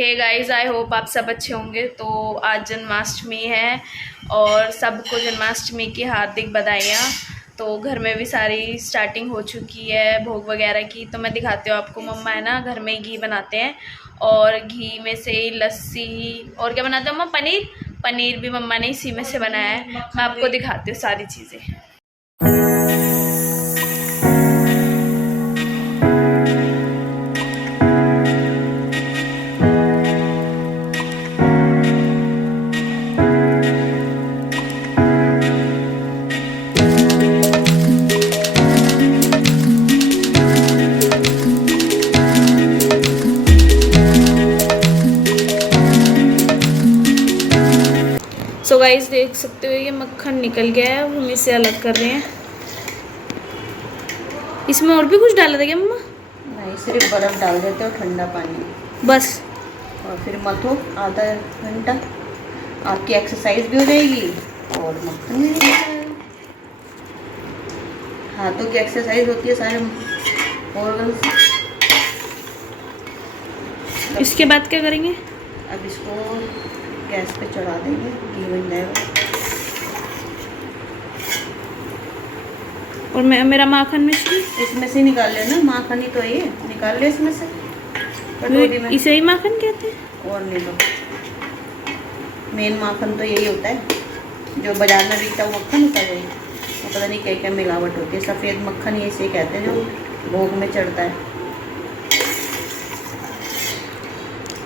Hey guys, I hope आप सब अच्छे होंगे। तो आज जन्माष्टमी है और सबको जन्माष्टमी की हार्दिक बधाइयाँ। तो घर में भी सारी स्टार्टिंग हो चुकी है भोग वगैरह की। तो मैं दिखाती हूँ आपको। मम्मा है ना घर में घी बनाते हैं और घी में से लस्सी और क्या बनाते हैं मम्मा? पनीर। पनीर भी मम्मा ने इसी में से बनाया है। मैं आपको दिखाती हूँ सारी चीज़ें। सो गाइस देख सकते हो ये मक्खन निकल गया है। हम इसे अलग कर रहे हैं। इसमें और भी कुछ डाला था क्या मम्मा? नहीं, सिर्फ बर्फ डाल देते हो, ठंडा पानी बस। और फिर मथो आधा घंटा। आपकी एक्सरसाइज भी हो जाएगी और मक्खन भी हो जाएगा। हाथों की एक्सरसाइज होती है सारे ऑर्गन्स। इसके बाद क्या करेंगे? अब इसको गैस पे चढ़ा देंगे, घी बन जाएगा। और मेरा माखन मिश्री इसमें से निकाल लेना, माखन ही तो है ये, निकाल ले इसमें से कटोरी में। इसे ही माखन कहते हैं। और नहीं तो मेन माखन तो यही होता है जो बाजार में बिकता है, वो मक्खन होता है। वो पता नहीं क्या क्या मिलावट होती है। सफ़ेद मक्खन ये इसे कहते हैं जो भोग में चढ़ता है।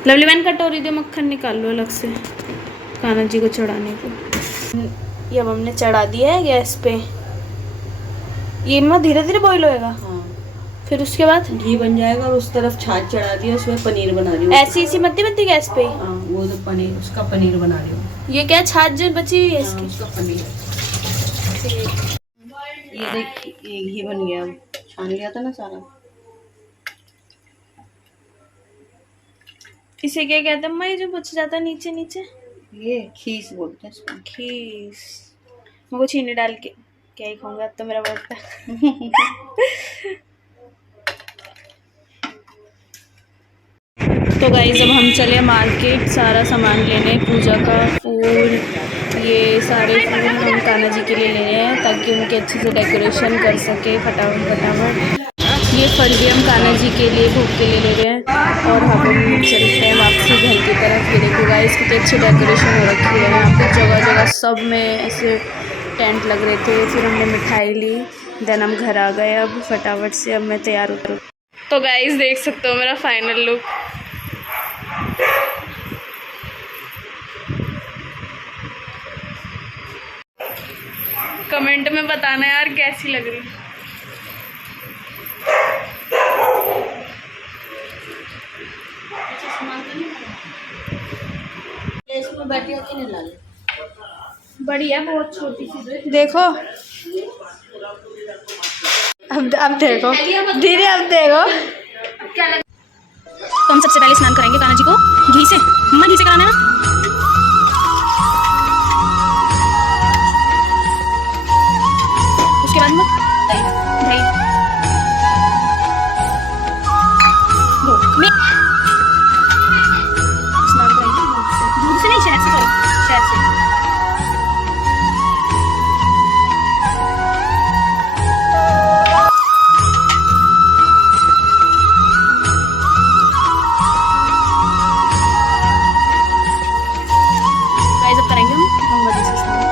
लवली बहन कटोरी दे, मक्खन निकाल लो अलग से कान्हा जी को चढ़ाने को। ये अब हमने चढ़ा दिया है गैस पे। ये मैं धीरे धीरे बॉईल होएगा। हाँ, फिर उसके बाद घी बन जाएगा और उस तरफ छाछ चढ़ा दिया, उसमें पनीर बना रही हूँ। ऐसी इसी मध्य मध्य गैस पे। हाँ, वो तो पनीर, उसका पनीर बना रही हूँ। ये क्या छाछ जो बची हुई है हाँ, इसकी? उसका पनीर। ये देख, ये घी बन गया। छान लिया था ना सारा। इसे क्या कहते हैं अम्मा, ये जो बच जाता है नीचे नीचे? ये खीस बोलते हैं इसको। खीस। मैं को चीनी डाल के क्या ही खाऊंगा, अब तो मेरा बर्थडे। तो गाइस अब हम चले मार्केट सारा सामान लेने, पूजा का फूल, ये सारे फूल हम कान्हा जी के लिए ले रहे हैं ताकि उनके अच्छे से डेकोरेशन कर सके फटाफट। ये फल भी हम कान्हा जी के लिए भोग के लिए ले रहे हैं और हम चलते हैं वापसी घर की तरफ। ये देखो गाइस कितनी अच्छी डेकोरेशन हो रखी है। यहाँ पे जगह जगह सब में ऐसे टेंट लग रहे थे। फिर हमने मिठाई ली, देन हम घर आ गए। अब फटाफट से अब मैं तैयार उतरूँ। तो गाइस देख सकते हो मेरा फाइनल लुक। कमेंट में बताना यार कैसी लग रही। इसमें बैठी होती नहीं लाल। बढ़िया, बहुत छोटी सी। देखो अब देखो दीदी, अब देखो क्या लग। तो हम सबसे पहले स्नान कराएंगे कान्हा जी को घी से। मम्मा घी से कराना है ना? उसके बाद में दही में स्नान कराएंगे दूध से नहीं, शहद से करो, शहद से। गाइस अब करेंगे हम गंगा जी से स्नान।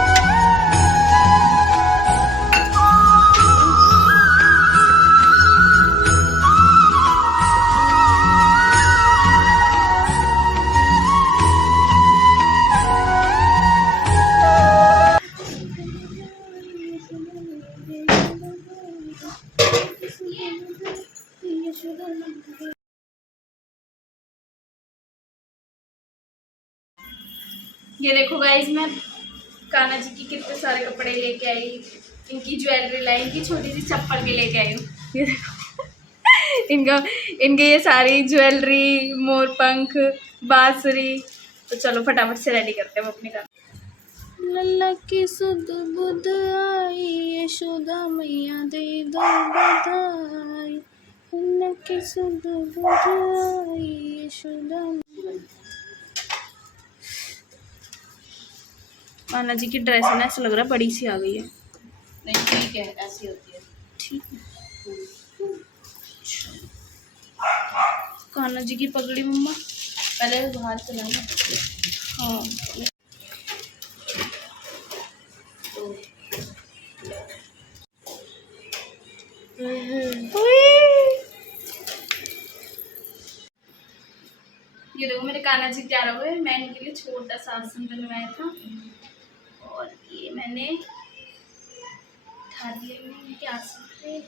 ये देखो गाइस, मैं कान्हा जी की कितने सारे कपड़े लेके आई, इनकी ज्वेलरी लाई, इनकी छोटी सी चप्पल भी लेके आई हूँ। ये देखो इनके ये सारी ज्वेलरी, मोरपंख, बांसुरी। तो चलो फटाफट से रेडी करते हैं अपनी कान्हा। लल्ला की सुध बुध आई, यशोदा मैया दे दो बधाई। कान्हा जी की ड्रेस है ना, ऐसा लग रहा है बड़ी सी आ गई है। नहीं ठीक है, ऐसी होती है। ठीक है। कान्हा जी की पगड़ी मम्मा पहले बाहर चलाना। हाँ ये देखो मेरे कान्हा जी तैयार हो गए। मैं इनके लिए छोटा सा आसन बनवाया था और ये मैंने उठा दिया इनके आसन पे।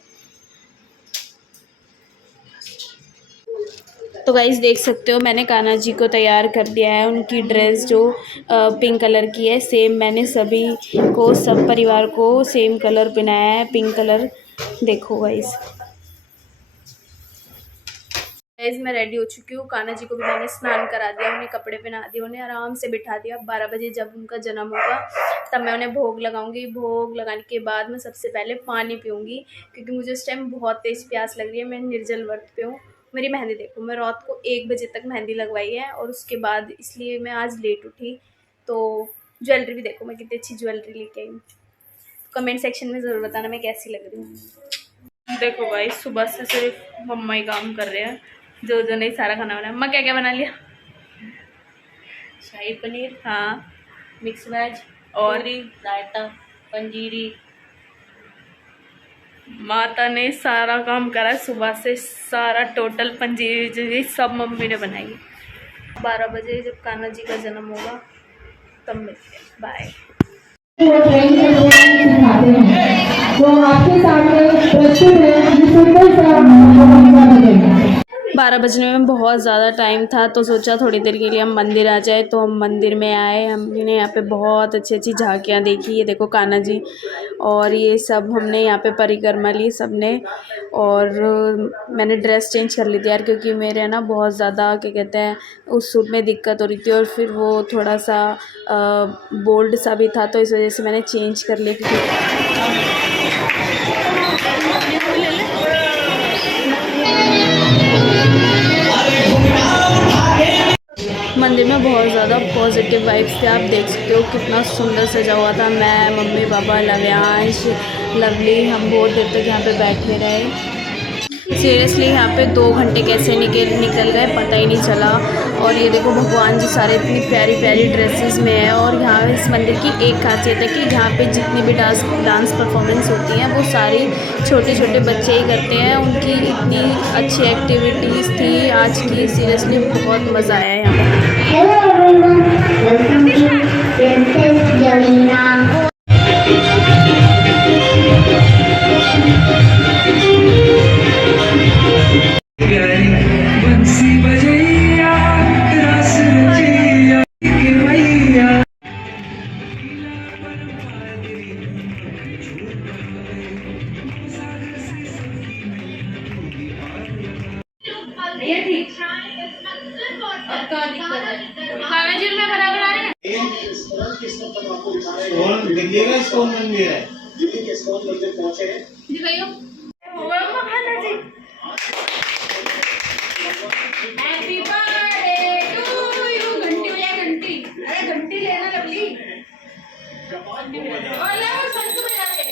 तो गाइस देख सकते हो मैंने कान्हा जी को तैयार कर दिया है। उनकी ड्रेस जो पिंक कलर की है, सेम मैंने सभी को, सब परिवार को सेम कलर पहनाया है, पिंक कलर। देखो गाइस मैं रेडी हो चुकी हूँ। कान्हा जी को भी मैंने स्नान करा दिया, उन्हें कपड़े पहना दिए, उन्हें आराम से बिठा दिया। 12 बजे जब उनका जन्म होगा तब मैं उन्हें भोग लगाऊंगी। भोग लगाने के बाद मैं सबसे पहले पानी पीऊँगी, क्योंकि मुझे उस टाइम बहुत तेज़ प्यास लग रही है। मैं निर्जल व्रत पे हूँ। मेरी मेहंदी देखो, मैं रात को 1 बजे तक मेहंदी लगवाई है और उसके बाद इसलिए मैं आज लेट उठी। तो ज्वेलरी भी देखो मैं कितनी अच्छी ज्वेलरी लेके आई हूँ। कमेंट सेक्शन में ज़रूर बताना मैं कैसी लग रही हूँ। देखो भाई सुबह से सिर्फ मम्मा ही काम कर रहे हैं, जो जो नहीं सारा खाना बनाया। मम्मा क्या क्या बना लिया? शाही पनीर, हाँ, मिक्स वेज और पूरी, रायता, पंजीरी। माता ने सारा काम करा है सुबह से, सारा टोटल पंजीरी सब मम्मी ने बनाई। 12 बजे जब कान्हा जी का जन्म होगा तब मिलते हैं। बाय। तो आपके सामने प्रस्तुत है सुंदर सा 12 बजने में बहुत ज़्यादा टाइम था, तो सोचा थोड़ी देर के लिए हम मंदिर आ जाए। तो हम मंदिर में आए। हमने यहाँ पे बहुत अच्छी अच्छी झांकियाँ देखी। ये देखो कान्हा जी, और ये सब हमने यहाँ पे परिक्रमा ली सब ने। और मैंने ड्रेस चेंज कर ली थी यार, क्योंकि मेरे ना बहुत ज़्यादा क्या कहते हैं उस सूट में दिक्कत हो रही थी, और फिर वो थोड़ा सा बोल्ड सा भी था, तो इस वजह से मैंने चेंज कर लिया। क्योंकि मंदिर में बहुत ज़्यादा पॉजिटिव वाइब्स थे। आप देख सकते हो कितना सुंदर सजा हुआ था। मैं, मम्मी, पापा, लव्यांश, लवली, हम बहुत देर तक यहाँ पे बैठे रहे। सीरियसली यहाँ पे 2 घंटे कैसे निकल गए पता ही नहीं चला। और ये देखो भगवान जी सारे इतनी प्यारी प्यारी ड्रेसेस में है। और यहाँ इस मंदिर की एक खासियत है कि यहाँ पे जितनी भी डांस परफॉर्मेंस होती हैं वो सारी छोटे छोटे बच्चे ही करते हैं। उनकी इतनी अच्छी एक्टिविटीज़ थी आज की, सीरियसली बहुत मज़ा आया यहाँ पर। दिल्ली का स्टोन मंदिर है। दिल्ली के स्टोन मंदिर पहुंचे हैं। Happy birthday to you. घंटी बजा, घंटी। अरे घंटी लेना लवली। और ले वो शंख बजा दे।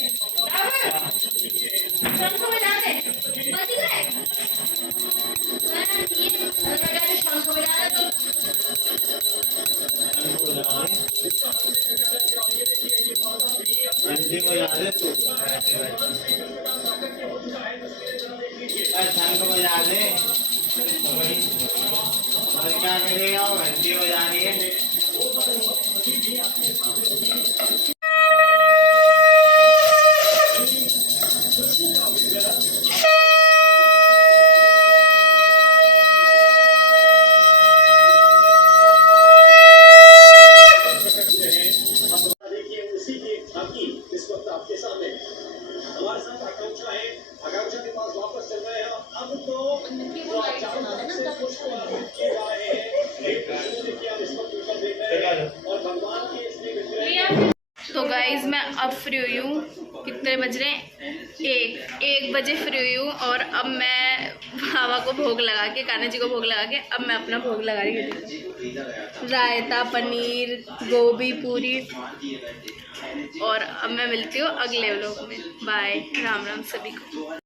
शंख बजा दे। बज गए। ये बजा दे, शंख बजा दे। घंटी बजा दे तू। शंख बजा दे। और क्या करेगा? घंटी बजानी है। तो गाइज मैं अब फ्री हुई हूँ। कितने बज रहे हैं? 1 बजे फ्री हुई हूँ। और अब मैं बाबा को भोग लगा के, कान्हा जी को भोग लगा के अब मैं अपना भोग लगा रही हूँ। रायता, पनीर, गोभी, पूरी। और अब मैं मिलती हूँ अगले व्लॉग में। बाय, राम राम सभी को।